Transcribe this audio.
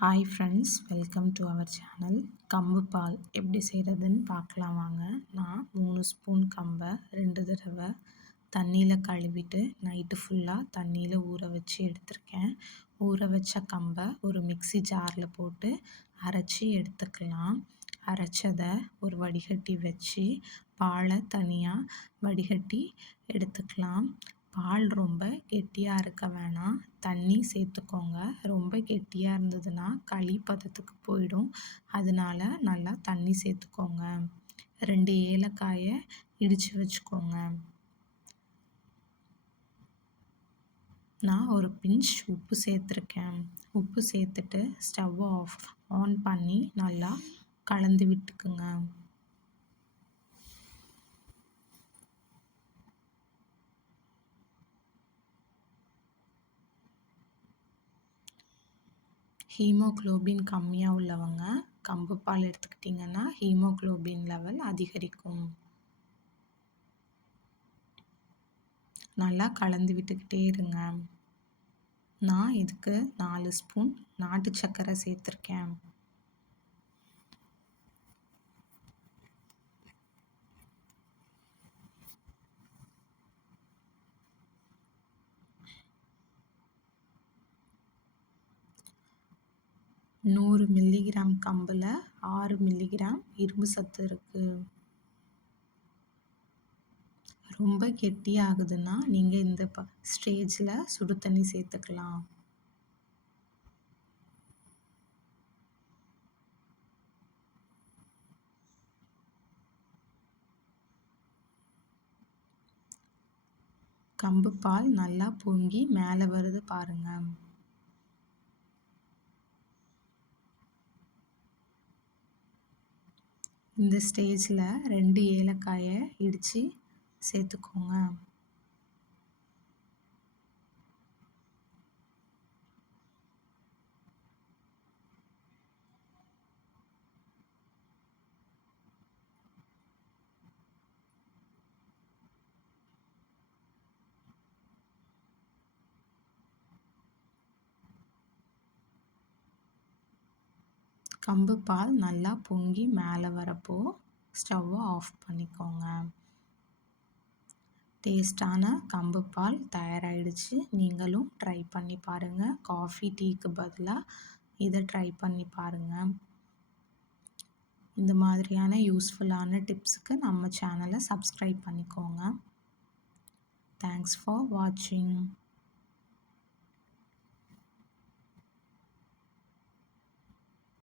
Hi friends, welcome to our channel. கம்பு பால் எப்படி செய்கிறதுன்னு பார்க்கலாம் வாங்க. நான் 3 ஸ்பூன் கம்பை 2 தடவை தண்ணியில் கழுவிட்டு நைட்டு ஃபுல்லாக தண்ணியில் ஊற வச்சு எடுத்திருக்கேன். ஊற வச்ச கம்பை ஒரு மிக்ஸி ஜாரில் போட்டு அரைச்சி எடுத்துக்கலாம். அரைச்சதை ஒரு வடிகட்டி வச்சு பாலை தனியாக வடிகட்டி எடுத்துக்கலாம். பால் ரொம்ப கெட்டியாக இருக்க வேணாம், தண்ணி சேர்த்துக்கோங்க. ரொம்ப கெட்டியாக இருந்ததுன்னா களி பதத்துக்கு போயிடும். அதனால நல்லா தண்ணி சேர்த்துக்கோங்க. 2 ஏலக்காயை இடித்து வச்சுக்கோங்க. நான் ஒரு பிஞ்ச் உப்பு சேர்த்துருக்கேன். உப்பு சேர்த்துட்டு ஸ்டவ் ஆன் பண்ணி நல்லா கலந்து விட்டுக்குங்க. ஹீமோக்ளோபின் கம்மியாக உள்ளவங்க கம்பு பால் எடுத்துக்கிட்டிங்கன்னா ஹீமோக்ளோபின் லெவல் அதிகரிக்கும். நல்லா கலந்து விட்டுக்கிட்டே இருங்க. நான் இதுக்கு 4 ஸ்பூன் நாட்டு சர்க்கரை சேர்த்துருக்கேன். நூறு மில்லிகிராம் கம்பில் 6 மில்லிகிராம் இரும்பு சத்து இருக்குது. ரொம்ப கெட்டியாகுதுன்னா நீங்கள் இந்த ஸ்டேஜில் சுடு தண்ணி சேர்த்துக்கலாம். கம்பு பால் நல்லா பொங்கி மேலே வருது பாருங்கள். இந்த ஸ்டேஜில் 2 ஏலக்காயை இடித்து சேர்த்துக்கோங்க. கம்பு பால் நல்லா பொங்கி மேலே வரப்போ ஸ்டவ்வை ஆஃப் பண்ணிக்கோங்க. டேஸ்டான கம்பு பால் தயாராகிடுச்சு. நீங்களும் ட்ரை பண்ணி பாருங்கள். காஃபி டீக்கு பதிலாக இதை ட்ரை பண்ணி பாருங்கள். இந்த மாதிரியான யூஸ்ஃபுல்லான டிப்ஸுக்கு நம்ம சேனலை சப்ஸ்கிரைப் பண்ணிக்கோங்க. தேங்க்ஸ் ஃபார் வாட்சிங்.